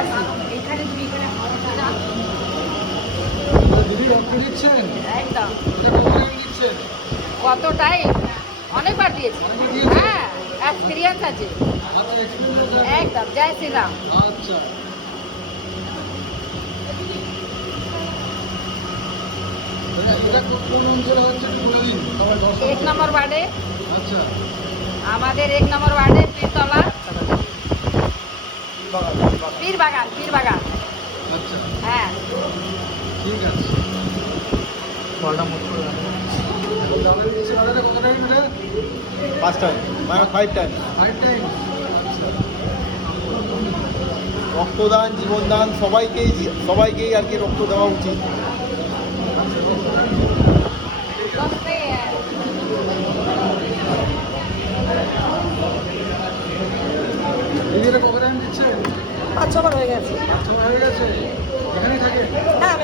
আসি এখানে দিদি রক্ত দিচ্ছেন? একদম। এটা কত টাইম দিচ্ছেন? কত টাইম? অনেকবার দিয়েছি। অনেকবার দিয়েছেন? হ্যাঁ, এক্সপিরিয়েন্স আছে। আচ্ছা, এক্সপেরিয়েন্স আছে। একদম। জয় শ্রীরাম। আচ্ছা। এটা কোন অঞ্চলে হচ্ছে একটু বলে দিন সবাই দর্শক। 1 নম্বর ওয়ার্ডে, আচ্ছা। আমাদের 1 নম্বর ওয়ার্ডে পীরতলা, পীরবাগান, পীরবাগান। আচ্ছা, হ্যাঁ। ঠিক আছে। কলটা মুখ করে তাহলে দিচ্ছে দাদাটা কত টাইম এটা? 5 টাইম মানে 5 টাইম। 5 টাইম। রক্তদান, জীবনদান সবাইকেই আর কি রক্ত দেওয়া উচিত। দিদি এটা কত টাইম দিচ্ছে? 5-6 বার হয়ে গেছে। আচ্ছা, হয়ে গেছে। এখানেই থাকে? হ্যাঁ,